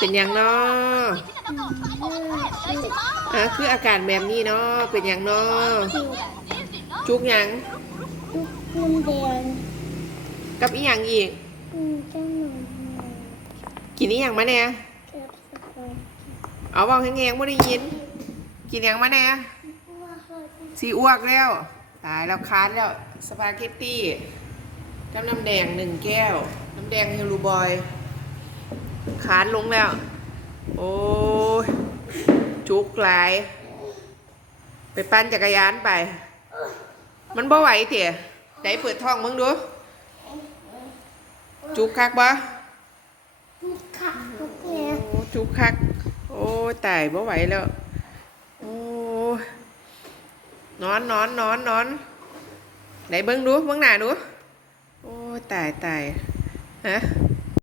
เป็นหยังเนาะอะคืออากาศแบบนี้เนาะเป็นหยังเนาะจุกหยังน้ำแดงกับอีหยังอีกอืมเจ้าหนูกินอีหยังมาเนี่ยเกือบสะกอนเอาบอกให้แงงไม่ได้ยิน กินหยังมาเนี่ยว่าเขาจะ สีอ้วกแล้ว ตายแล้วค้านแล้วสปาเกตตี้ กับน้ำแดงหนึ่งแก้ว น้ำแดงเฮลูบอยค้านลงแล้ว โอ้ย จุกหลาย ไปปั่นจักรยานไป มันบ่ไหวเถี่ยไหนเปิดท้องมึงดู จุกคักบ่ทุกขับทุกแง่โอ้จุกคัก โอ้ยตายบ่ไหวแล้ว โอ้นอนนอนนอนนอนไหนเบิ้งดูเบิ้งหน้าดู ตายตายฮะ